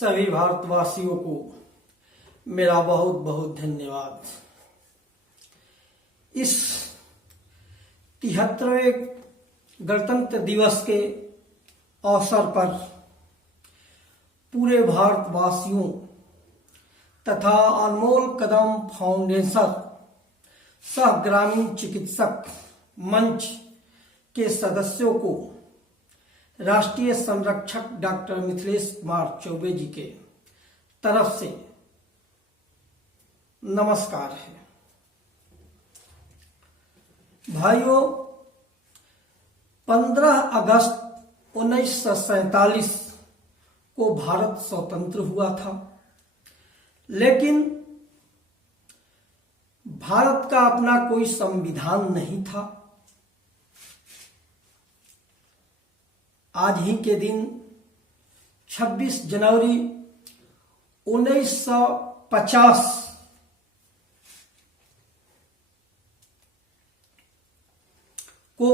सभी भारतवासियों को मेरा बहुत बहुत धन्यवाद। इस 73वें गणतंत्र दिवस के अवसर पर पूरे भारतवासियों तथा अनमोल कदम फाउंडेशन सह ग्रामीण चिकित्सक मंच के सदस्यों को राष्ट्रीय संरक्षक डॉक्टर मिथिलेश कुमार चौबे जी के तरफ से नमस्कार है। भाइयों, 15 अगस्त 1947 को भारत स्वतंत्र हुआ था, लेकिन भारत का अपना कोई संविधान नहीं था। आज ही के दिन 26 जनवरी 1950 को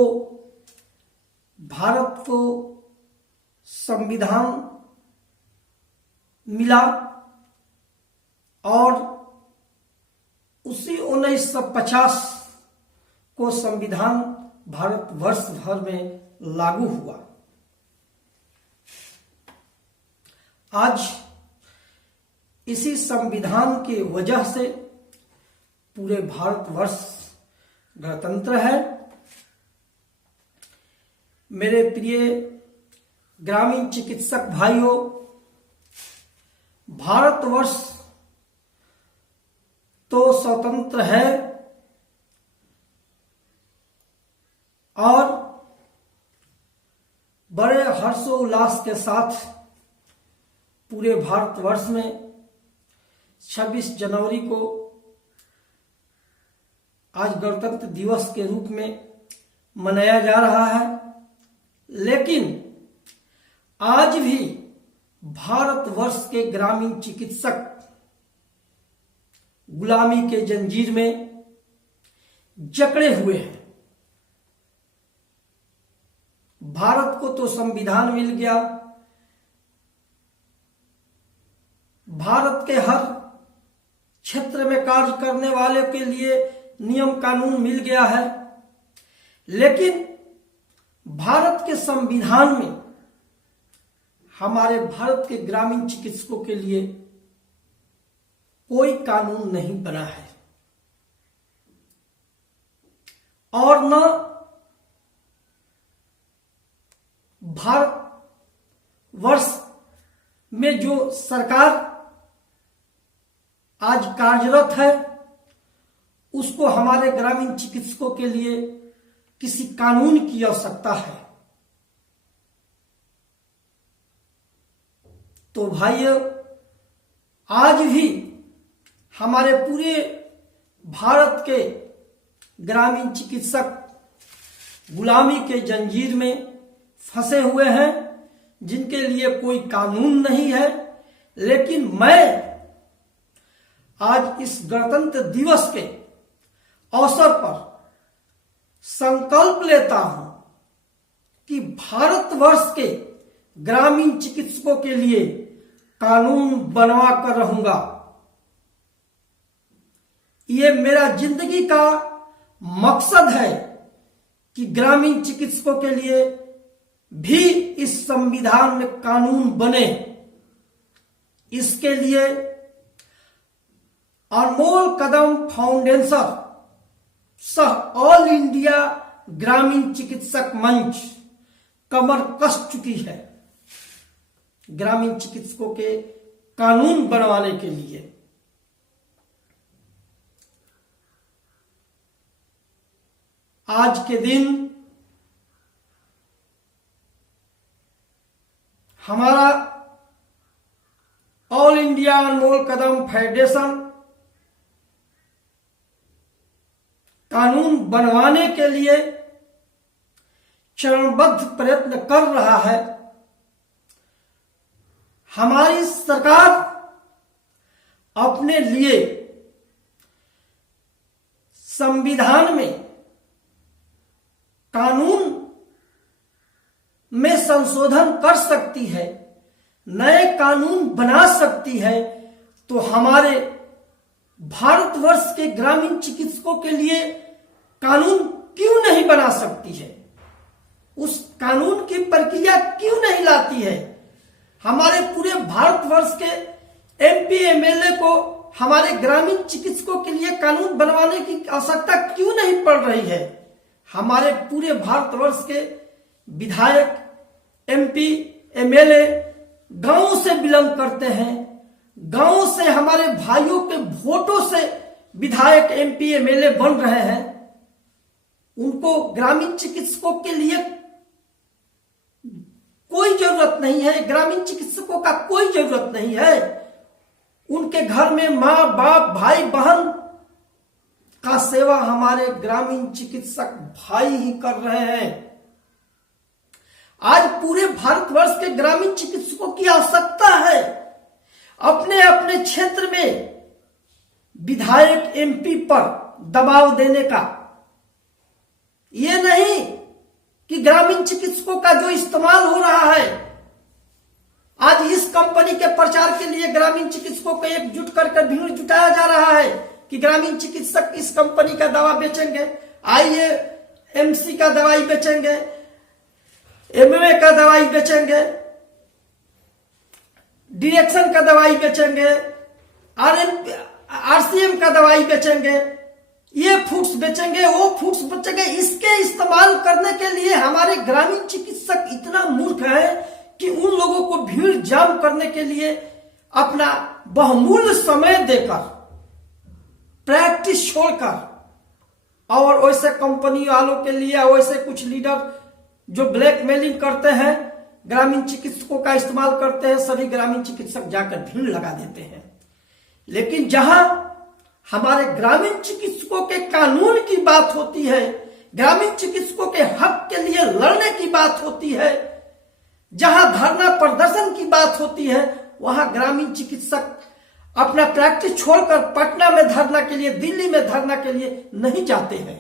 भारत को संविधान मिला और उसी 1950 को संविधान भारतवर्ष भर में लागू हुआ। आज इसी संविधान के वजह से पूरे भारतवर्ष गणतंत्र है। मेरे प्रिय ग्रामीण चिकित्सक भाइयों, भारतवर्ष तो स्वतंत्र है और बड़े हर्षोल्लास के साथ पूरे भारतवर्ष में 26 जनवरी को आज गणतंत्र दिवस के रूप में मनाया जा रहा है। लेकिन आज भी भारतवर्ष के ग्रामीण चिकित्सक गुलामी के जंजीर में जकड़े हुए हैं। भारत को तो संविधान मिल गया, भारत के हर क्षेत्र में कार्य करने वाले के लिए नियम कानून मिल गया है, लेकिन भारत के संविधान में हमारे भारत के ग्रामीण चिकित्सकों के लिए कोई कानून नहीं बना है और न भारतवर्ष में जो सरकार आज कार्यरत है उसको हमारे ग्रामीण चिकित्सकों के लिए किसी कानून की आवश्यकता है। तो भाइयों, आज भी हमारे पूरे भारत के ग्रामीण चिकित्सक गुलामी के जंजीर में फंसे हुए हैं, जिनके लिए कोई कानून नहीं है। लेकिन मैं आज इस गणतंत्र दिवस के अवसर पर संकल्प लेता हूं कि भारतवर्ष के ग्रामीण चिकित्सकों के लिए कानून बनवा कर रहूंगा। ये मेरा जिंदगी का मकसद है कि ग्रामीण चिकित्सकों के लिए भी इस संविधान में कानून बने। इसके लिए अनमोल कदम फाउंडेशन सह ऑल इंडिया ग्रामीण चिकित्सक मंच कमर कस चुकी है ग्रामीण चिकित्सकों के कानून बनवाने के लिए। आज के दिन हमारा ऑल इंडिया अनमोल कदम फाउंडेशन कानून बनवाने के लिए चरणबद्ध प्रयत्न कर रहा है। हमारी सरकार अपने लिए संविधान में कानून में संशोधन कर सकती है, नए कानून बना सकती है तो हमारे भारतवर्ष के ग्रामीण चिकित्सकों के लिए कानून क्यों नहीं बना सकती है? उस कानून की प्रक्रिया क्यों नहीं लाती है? हमारे पूरे भारतवर्ष के एमपी एमएलए को हमारे ग्रामीण चिकित्सकों के लिए कानून बनवाने की आवश्यकता क्यों नहीं पड़ रही है? हमारे पूरे भारतवर्ष के विधायक, एमपी, एमएलए गांव से बिलोंग करते हैं। गांव से हमारे भाइयों के वोटों से विधायक, एमपी, एमएलए बन रहे हैं। उनको ग्रामीण चिकित्सकों के लिए कोई जरूरत नहीं है, ग्रामीण चिकित्सकों का कोई जरूरत नहीं है। उनके घर में मां बाप, भाई बहन का सेवा हमारे ग्रामीण चिकित्सक भाई ही कर रहे हैं। आज पूरे भारतवर्ष के ग्रामीण चिकित्सकों की आवश्यकता है अपने अपने क्षेत्र में विधायक, एमपी पर दबाव देने का। यह नहीं कि ग्रामीण चिकित्सकों का जो इस्तेमाल हो रहा है, आज इस कंपनी के प्रचार के लिए ग्रामीण चिकित्सकों को एकजुट कर भीड़ जुटाया जा रहा है कि ग्रामीण चिकित्सक इस कंपनी का दवा बेचेंगे, आईएएमसी का दवाई बेचेंगे, एमए का दवाई बेचेंगे, डायरेक्शन का दवाई बेचेंगे, आरसीएम का दवाई बेचेंगे, ये फूड्स बेचेंगे, वो फूड्स बेचेंगे। इसके इस्तेमाल करने के लिए हमारे ग्रामीण चिकित्सक इतना मूर्ख है कि उन लोगों को भीड़ जाम करने के लिए अपना बहुमूल्य समय देकर, प्रैक्टिस छोड़कर और वैसे कंपनी वालों के लिए, वैसे कुछ लीडर जो ब्लैकमेलिंग करते हैं, ग्रामीण चिकित्सकों का इस्तेमाल करते हैं, सभी ग्रामीण चिकित्सक जाकर भीड़ लगा देते हैं। लेकिन जहां हमारे ग्रामीण चिकित्सकों के कानून की बात होती है, ग्रामीण चिकित्सकों के हक के लिए लड़ने की बात होती है, जहां धरना प्रदर्शन की बात होती है, वहां ग्रामीण चिकित्सक अपना प्रैक्टिस छोड़कर पटना में धरना के लिए, दिल्ली में धरना के लिए नहीं जाते हैं।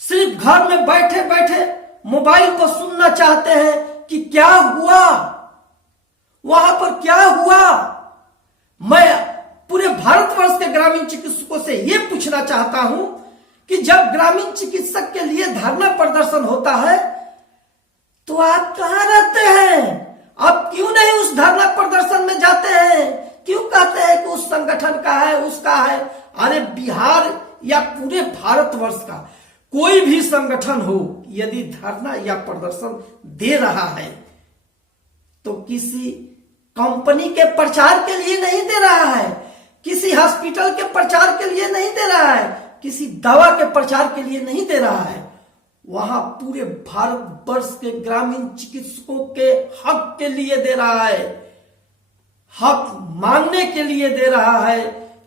सिर्फ घर में बैठे बैठे मोबाइल पर सुनना चाहते हैं कि क्या हुआ, वहां पर क्या हुआ। मैं पूरे भारतवर्ष के ग्रामीण चिकित्सकों से यह पूछना चाहता हूं कि जब ग्रामीण चिकित्सक के लिए धरना प्रदर्शन होता है तो आप कहां रहते हैं? आप क्यों नहीं उस धरना प्रदर्शन में जाते हैं? क्यों कहते हैं कि उस संगठन का है, उसका है? अरे बिहार या पूरे भारतवर्ष का कोई भी संगठन हो, यदि धरना या प्रदर्शन दे रहा है तो किसी कंपनी के प्रचार के लिए नहीं दे रहा है, किसी हॉस्पिटल के प्रचार के लिए नहीं दे रहा है, किसी दवा के प्रचार के लिए नहीं दे रहा है। वहां पूरे भारतवर्ष के ग्रामीण चिकित्सकों के हक के लिए दे रहा है, हक मांगने के लिए दे रहा है,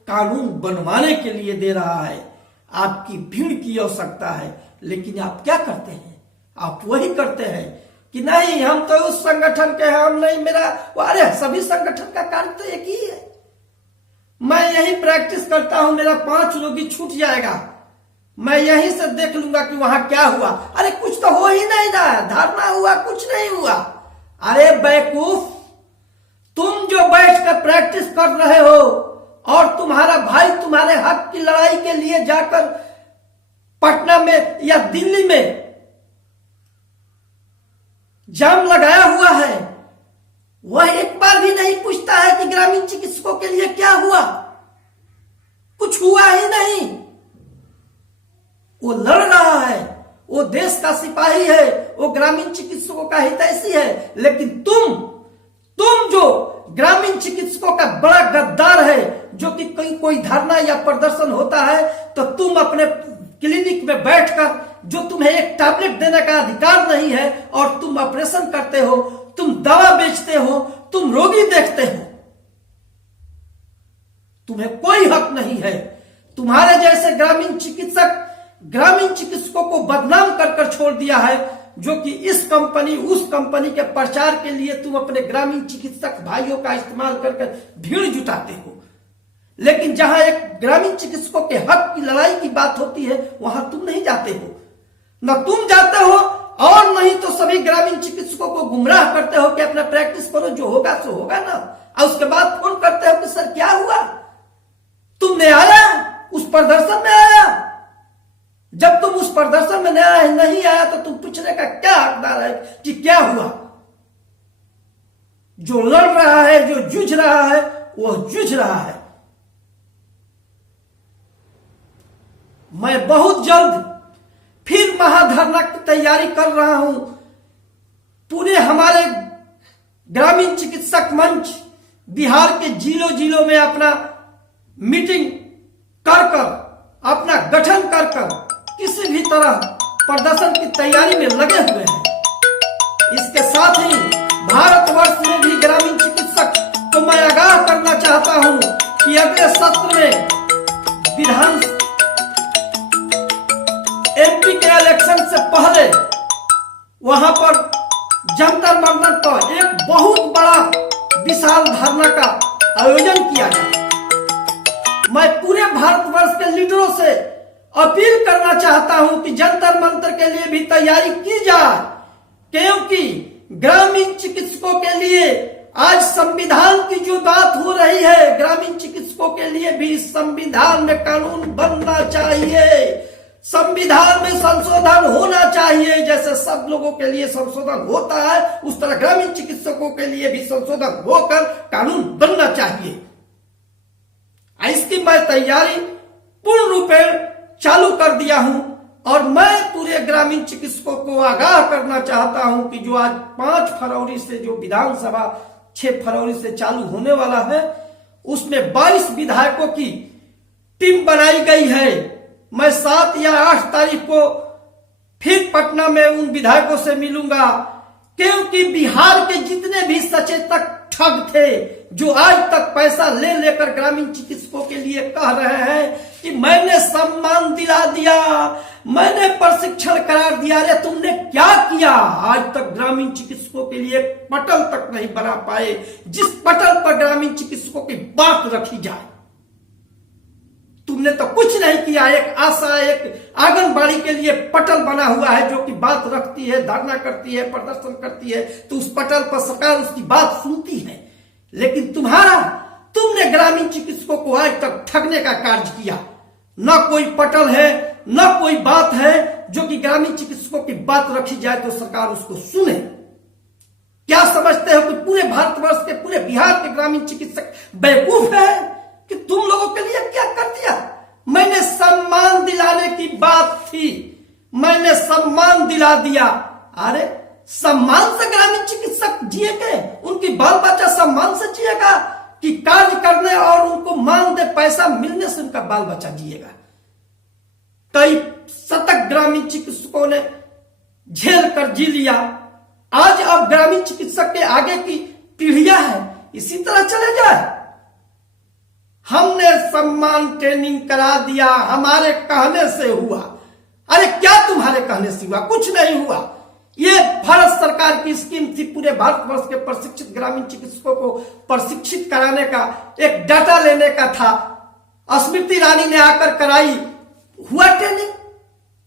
कानून बनवाने के लिए दे रहा है। आपकी भीड़ की आवश्यकता है, लेकिन आप क्या करते हैं? आप वही करते हैं कि नहीं हम तो उस संगठन के हैं, हम नहीं, मेरा। अरे सभी संगठन का कार्य तो एक ही है। मैं यही प्रैक्टिस करता हूं, मेरा 5 रोगी छूट जाएगा, मैं यहीं से देख लूंगा कि वहां क्या हुआ। अरे कुछ तो हो ही नहीं रहा, धरना हुआ, कुछ नहीं हुआ। अरे बेवकूफ, तुम जो बैठकर प्रैक्टिस कर रहे हो और तुम्हारा भाई तुम्हारे हक की लड़ाई के लिए जाकर पटना में या दिल्ली में जाम लगाया हुआ है, वह एक बार भी नहीं पूछता है कि ग्रामीण चिकित्सकों के लिए क्या हुआ। कुछ हुआ ही नहीं। वो लड़ रहा है, वो देश का सिपाही है, वो ग्रामीण चिकित्सकों का हितैषी है। लेकिन तुम जो ग्रामीण चिकित्सकों का बड़ा गद्दार है, जो कि कहीं कोई धरना या प्रदर्शन होता है तो तुम अपने क्लिनिक में बैठकर, जो तुम्हें एक टैबलेट देने का अधिकार नहीं है, और तुम ऑपरेशन करते हो, तुम दवा बेचते हो, तुम रोगी देखते हो, तुम्हें कोई हक नहीं है। तुम्हारे जैसे ग्रामीण चिकित्सक ग्रामीण चिकित्सकों को बदनाम कर छोड़ दिया है, जो कि इस कंपनी उस कंपनी के प्रचार के लिए तुम अपने ग्रामीण चिकित्सक भाइयों का इस्तेमाल करके भीड़ जुटाते हो। लेकिन जहां एक ग्रामीण चिकित्सकों के हक की लड़ाई की बात होती है, वहां तुम नहीं जाते हो। न तुम जाते हो और नहीं तो सभी ग्रामीण चिकित्सकों को गुमराह करते हो कि अपना प्रैक्टिस करो, जो होगा सो होगा ना, और उसके बाद फोन करते हो कि सर क्या हुआ, तुमने आया उस प्रदर्शन में आया? जब तुम उस प्रदर्शन में नहीं आया तो तुम पूछने का क्या हकदार है कि क्या हुआ? जो लड़ रहा है, जो जूझ रहा है, वो जूझ रहा है। मैं बहुत जल्द फिर महाधरना की तैयारी कर रहा हूं। पूरे हमारे ग्रामीण चिकित्सक मंच बिहार के जिलों जिलों में अपना मीटिंग कर अपना गठन कर किसी भी तरह प्रदर्शन की तैयारी में लगे हुए हैं। इसके साथ ही भारतवर्ष में भी ग्रामीण चिकित्सक को मैं आगाह करना चाहता हूं कि अगले सत्र में विधान एमपी के इलेक्शन से पहले वहां पर जंतर मंतर पर एक बहुत बड़ा विशाल धरना का आयोजन किया गया। मैं पूरे भारतवर्ष के लीडरों से अपील करना चाहता हूं कि जंतर मंतर के लिए भी तैयारी की जाए, क्योंकि ग्रामीण चिकित्सकों के लिए आज संविधान की जो बात हो रही है, ग्रामीण चिकित्सकों के लिए भी संविधान में कानून बनना चाहिए, संविधान में संशोधन होना चाहिए। जैसे सब लोगों के लिए संशोधन होता है, उस तरह ग्रामीण चिकित्सकों के लिए भी संशोधन होकर कानून बनना चाहिए। इसकी मैं तैयारी पूर्ण रूप में चालू कर दिया हूं और मैं पूरे ग्रामीण चिकित्सकों को आगाह करना चाहता हूं कि जो आज 5 फरवरी से जो विधानसभा 6 फरवरी से चालू होने वाला है, उसमें 22 विधायकों की टीम बनाई गई है। मैं 7 या 8 तारीख को फिर पटना में उन विधायकों से मिलूंगा, क्योंकि बिहार के जितने भी सचेतक ठग थे जो आज तक पैसा ले लेकर ग्रामीण चिकित्सकों के लिए कह रहे हैं कि मैंने सम्मान दिला दिया, मैंने प्रशिक्षण करार दिया, अरे तुमने क्या किया? आज तक ग्रामीण चिकित्सकों के लिए पटल तक नहीं बना पाए, जिस पटल पर ग्रामीण चिकित्सकों की बात रखी जाए। तुमने तो कुछ नहीं किया। एक आशा, एक आंगनबाड़ी के लिए पटल बना हुआ है जो कि बात रखती है, धरना करती है, प्रदर्शन करती है, तो उस पटल पर सरकार उसकी बात सुनती है। लेकिन तुमने ग्रामीण चिकित्सकों को आज तक ठगने का कार्य किया। न कोई पटल है, न कोई बात है जो कि ग्रामीण चिकित्सकों की बात रखी जाए तो सरकार उसको सुने। क्या समझते हो कि पूरे भारतवर्ष के, पूरे बिहार के ग्रामीण चिकित्सक बेवकूफ है कि तुम लोगों के लिए क्या कर दिया? मैंने सम्मान दिलाने की बात थी, मैंने सम्मान दिला दिया। अरे सम्मान से ग्रामीण चिकित्सक जिएंगे? उनकी बाल बच्चा सम्मान से जिएगा कि कार्य करने और उनको मान दे पैसा मिलने से उनका बाल बच्चा जिएगा? कई शतक ग्रामीण चिकित्सकों ने झेल कर जी लिया। आज अब ग्रामीण चिकित्सक के आगे की पीढ़ियां है, इसी तरह चले जाए। हमने सम्मान ट्रेनिंग करा दिया, हमारे कहने से हुआ। अरे क्या तुम्हारे कहने से हुआ? कुछ नहीं हुआ। ये भारत सरकार की स्कीम थी पूरे भारतवर्ष के प्रशिक्षित ग्रामीण चिकित्सकों को प्रशिक्षित कराने का, एक डाटा लेने का था। स्मृति ईरानी ने आकर कराई, हुआ ट्रेनिंग,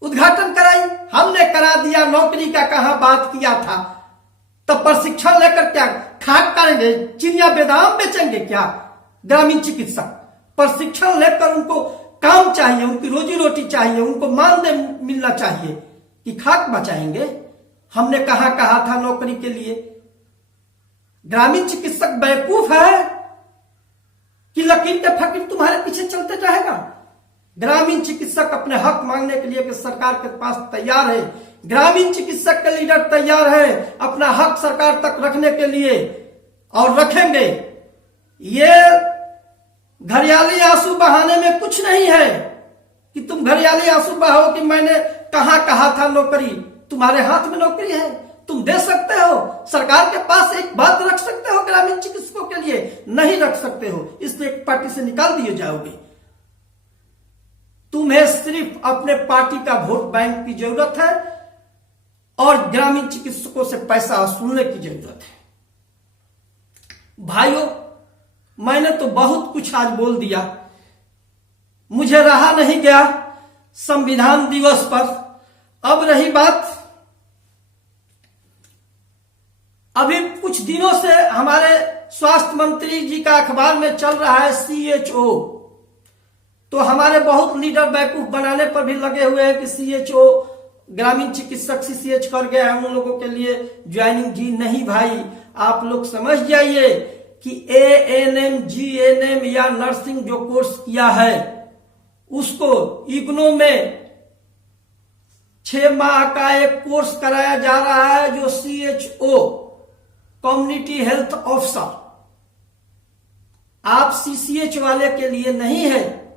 उद्घाटन कराई, हमने करा दिया। नौकरी का कहां बात किया था? तब प्रशिक्षण लेकर क्या खाक करेंगे? चिनिया बेदाम बेचेंगे क्या ग्रामीण चिकित्सक? प्रशिक्षण लेकर उनको काम चाहिए, उनकी रोजी रोटी चाहिए, उनको मानदेय मिलना चाहिए कि खाक बचाएंगे। हमने कहा था नौकरी के लिए? ग्रामीण चिकित्सक बेवकूफ है कि लकीर के फकीर तुम्हारे पीछे चलते रहेगा? ग्रामीण चिकित्सक अपने हक मांगने के लिए कि सरकार के पास तैयार है, ग्रामीण चिकित्सक के लीडर तैयार है अपना हक सरकार तक रखने के लिए, और रखेंगे। ये घरियाली आंसू बहाने में कुछ नहीं है कि तुम घरियाली आंसू बहाओ कि मैंने कहा था नौकरी। तुम्हारे हाथ में नौकरी है, तुम दे सकते हो, सरकार के पास एक बात रख सकते हो ग्रामीण चिकित्सकों के लिए? नहीं रख सकते हो, इसलिए एक पार्टी से निकाल दिए जाओगे। तुम्हें सिर्फ अपने पार्टी का वोट बैंक की जरूरत है और ग्रामीण चिकित्सकों से पैसा वसूलने की जरूरत है। भाइयों, मैंने तो बहुत कुछ आज बोल दिया, मुझे रहा नहीं गया संविधान दिवस पर। अब रही बात अभी कुछ दिनों से हमारे स्वास्थ्य मंत्री जी का अखबार में चल रहा है CHO, तो हमारे बहुत लीडर बेवकूफ बनाने पर भी लगे हुए हैं कि CHO ग्रामीण चिकित्सक CCH कर गया है, उन लोगों के लिए ज्वाइनिंग जी। नहीं भाई, आप लोग समझ जाइए कि ANM GNM या नर्सिंग जो कोर्स किया है उसको इग्नो में 6 माह का एक कोर्स कराया जा रहा है जो CHO कम्युनिटी हेल्थ ऑफिसर, आप CCH वाले के लिए नहीं है।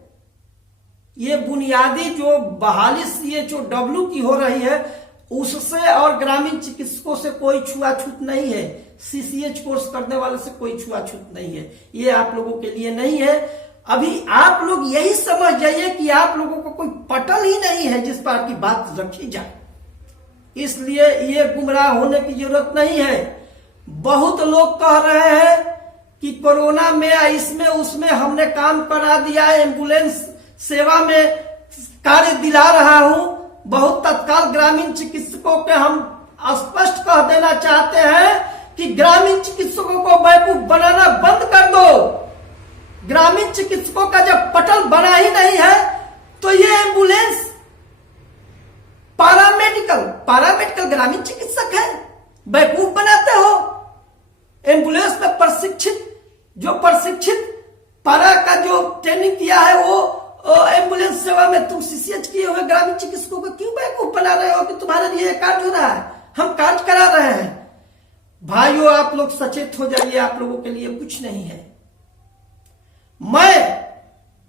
ये बुनियादी जो बहाली CHOW की हो रही है उससे और ग्रामीण चिकित्सकों से कोई छुआछूत नहीं है, CCH कोर्स करने वाले से कोई छुआछूत नहीं है, ये आप लोगों के लिए नहीं है। अभी आप लोग यही समझ जाइए कि आप लोगों को कोई पटल ही नहीं है जिस पर की बात रखी जाए, इसलिए ये गुमराह होने की जरूरत नहीं है। बहुत लोग कह रहे हैं कि कोरोना में इसमें उसमें हमने काम करा दिया, एम्बुलेंस सेवा में कार्य दिला रहा हूं। बहुत तत्काल ग्रामीण चिकित्सकों के हम स्पष्ट कह देना चाहते हैं कि ग्रामीण चिकित्सकों को बेवकूफ बनाना बंद कर दो। ग्रामीण चिकित्सकों का जब पटल बना ही नहीं है तो ये एम्बुलेंस पैरामेडिकल ग्रामीण चिकित्सक है, बेवकूफ बनाते हो। एम्बुलेंस में प्रशिक्षित पारा का जो ट्रेनिंग किया है वो एम्बुलेंस सेवा में तुम CCH किए हुए ग्रामीण चिकित्सकों को क्यों बेवकूफ बना रहे हो कि तुम्हारे लिए कार्य हो रहा है, हम कार्य करा रहे हैं। भाइयों, आप लोग सचेत हो जाइए, आप लोगों के लिए कुछ नहीं है। मैं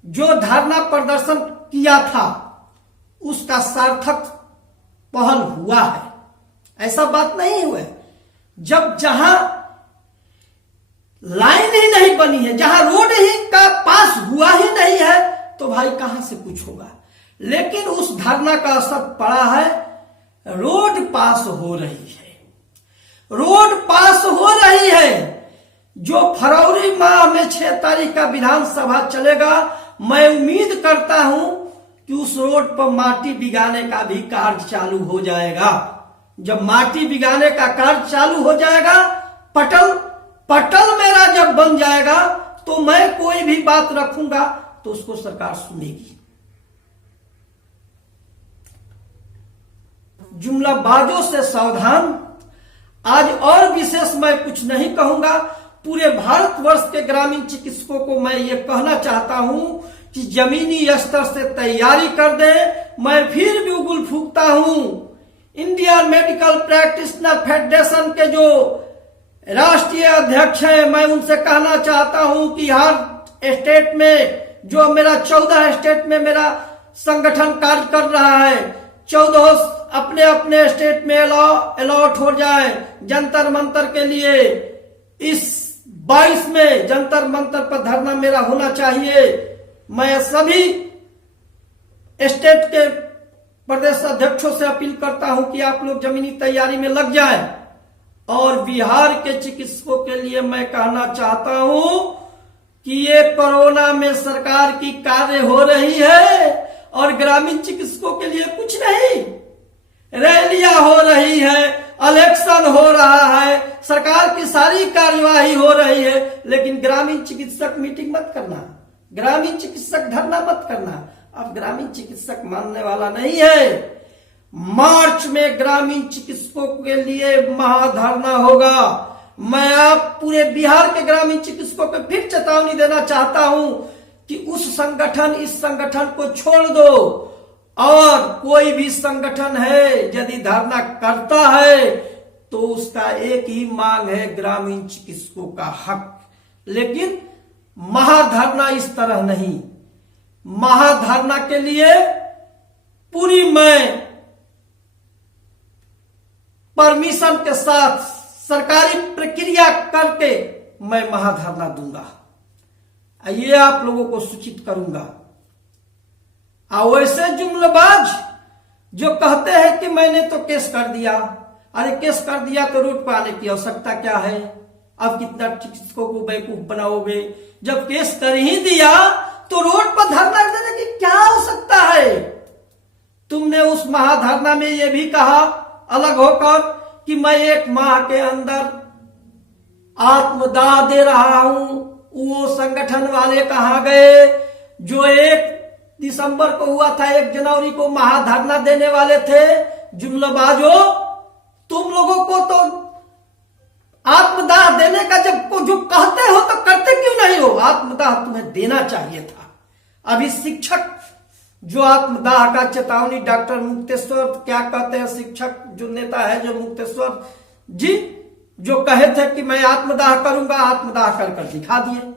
जो धरना प्रदर्शन किया था उसका सार्थक पहल हुआ है, ऐसा बात नहीं हुआ। जब जहां लाइन ही नहीं बनी है, जहां रोड ही का पास हुआ ही नहीं है, तो भाई कहां से कुछ होगा। लेकिन उस धरना का असर पड़ा है, रोड पास हो रही है, रोड पास हो रही है। जो फरवरी माह में 6 तारीख का विधानसभा चलेगा, मैं उम्मीद करता हूं कि उस रोड पर माटी बिगाने का भी कार्य चालू हो जाएगा। जब माटी बिगाने का कार्य चालू हो जाएगा, पटल मेरा जब बन जाएगा, तो मैं कोई भी बात रखूंगा तो उसको सरकार सुनेगी। जुमलाबाजों से सावधान। आज और विशेष मैं कुछ नहीं कहूंगा। पूरे भारतवर्ष के ग्रामीण चिकित्सकों को मैं ये कहना चाहता हूं कि जमीनी स्तर से तैयारी कर दें। मैं फिर भी उगुल फूंकता हूं, इंडियन मेडिकल प्रैक्टिशनर फेडरेशन के जो राष्ट्रीय अध्यक्ष हैं, मैं उनसे कहना चाहता हूं कि हर स्टेट में जो मेरा 14 स्टेट में मेरा संगठन कार्य कर रहा है, 14 अपने अपने स्टेट में अलॉट हो जाए जंतर मंतर के लिए। इस 22 में जंतर मंतर पर धरना मेरा होना चाहिए। मैं सभी स्टेट के प्रदेश अध्यक्षों से अपील करता हूं कि आप लोग जमीनी तैयारी में लग जाएं। और बिहार के चिकित्सकों के लिए मैं कहना चाहता हूं कि ये कोरोना में सरकार की कार्य हो रही है और ग्रामीण चिकित्सकों के लिए कुछ नहीं। रैलियां हो रही है, इलेक्शन हो रहा है, सरकार की सारी कार्यवाही हो रही है, लेकिन ग्रामीण चिकित्सक मीटिंग मत करना, ग्रामीण चिकित्सक धरना मत करना। अब ग्रामीण चिकित्सक मानने वाला नहीं है। मार्च में ग्रामीण चिकित्सकों के लिए महाधरना होगा। मैं आप पूरे बिहार के ग्रामीण चिकित्सकों को फिर चेतावनी देना चाहता हूं कि इस संगठन को छोड़ दो, और कोई भी संगठन है यदि धरना करता है तो उसका एक ही मांग है, ग्रामीण चिकित्सकों का हक। लेकिन महाधरना इस तरह नहीं। महाधरना के लिए पूरी मैं परमिशन के साथ सरकारी प्रक्रिया करके मैं महाधरना दूंगा, ये आप लोगों को सूचित करूंगा। और वैसे जुमलेबाज जो कहते हैं कि मैंने तो केस कर दिया, अरे केस कर दिया तो रोड पर आने की आवश्यकता क्या है? अब कितना चिकित्सकों को बेवकूफ बनाओगे? जब केस कर ही दिया तो रोड पर धरना देने की क्या आवश्यकता है? तुमने उस महाधरना में यह भी कहा अलग होकर कि मैं 1 माह के अंदर आत्मदाह दे रहा हूं। वो संगठन वाले कहां गए जो 1 दिसंबर को हुआ था, 1 जनवरी को महाधरना देने वाले थे? जुमलाबाजो, तुम लोगों को तो आत्मदाह देने का जब जो कहते हो तो करते क्यों नहीं हो? आत्मदाह तुम्हें देना चाहिए था। अभी शिक्षक जो आत्मदाह का चेतावनी, डॉक्टर मुक्तेश्वर क्या कहते हैं, शिक्षक जो नेता है जो मुक्तेश्वर जी, जो कहे थे कि मैं आत्मदाह करूंगा, आत्मदाह कर दिखा दिए।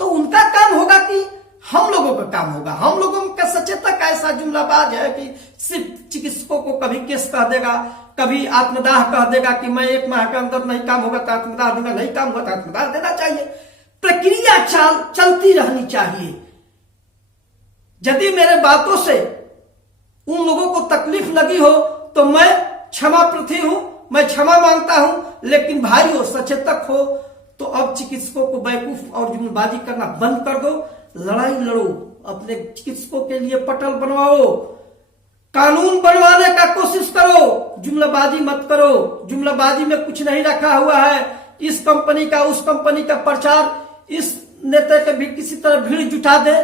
तो उनका काम होगा कि हम लोगों का काम होगा? हम लोगों का सचेतक ऐसा जुमलाबाज है कि सिर्फ चिकित्सकों को कभी केस कह देगा, कभी आत्मदाह कह देगा कि मैं 1 माह के अंदर नहीं काम होगा तो आत्मदाह दूंगा, नहीं काम होगा तो आत्मदाह देना चाहिए। प्रक्रिया चलती रहनी चाहिए। यदि मेरे बातों से उन लोगों को तकलीफ लगी हो तो मैं क्षमा प्रार्थी हूं, मैं क्षमा मांगता हूं। लेकिन भाइयों, सचेतक हो तो अब चिकित्सकों को बेवकूफ और जुमलाबाजी करना बंद कर दो। लड़ाई लड़ो, अपने चिकित्सकों के लिए पटल बनवाओ, कानून बनवाने का कोशिश करो, जुमलाबाजी मत करो। जुमलाबाजी में कुछ नहीं रखा हुआ है। इस कंपनी का उस कंपनी का प्रचार, इस नेता के भी किसी तरह भीड़ जुटा दे।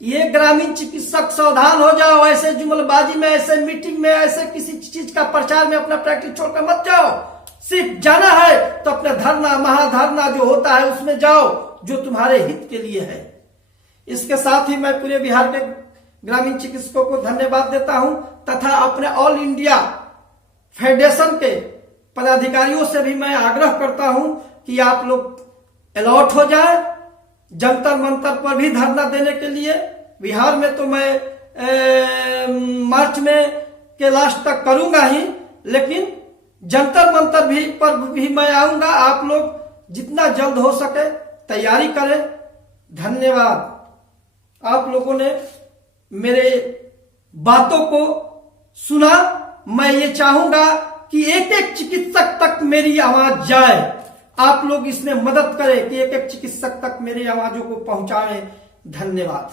ये ग्रामीण चिकित्सक सावधान हो जाओ, ऐसे जुमलाबाजी में, ऐसे मीटिंग में, ऐसे किसी चीज का प्रचार में अपना प्रैक्टिस छोड़कर मत जाओ। सिर्फ जाना है तो अपना धरना, महाधरना जो होता है उसमें जाओ, जो तुम्हारे हित के लिए है। इसके साथ ही मैं पूरे बिहार के ग्रामीण चिकित्सकों को धन्यवाद देता हूं तथा अपने ऑल इंडिया फेडरेशन के पदाधिकारियों से भी मैं आग्रह करता हूं कि आप लोग अलर्ट हो जाए, जंतर मंतर पर भी धरना देने के लिए। बिहार में तो मैं मार्च में के लास्ट तक करूंगा ही, लेकिन जंतर मंतर भी पर भी मैं आऊंगा। आप लोग जितना जल्द हो सके तैयारी करें। धन्यवाद। आप लोगों ने मेरे बातों को सुना। मैं ये चाहूंगा कि एक एक चिकित्सक तक मेरी आवाज जाए। आप लोग इसमें मदद करें कि एक एक चिकित्सक तक मेरी आवाजों को पहुंचाएं। धन्यवाद।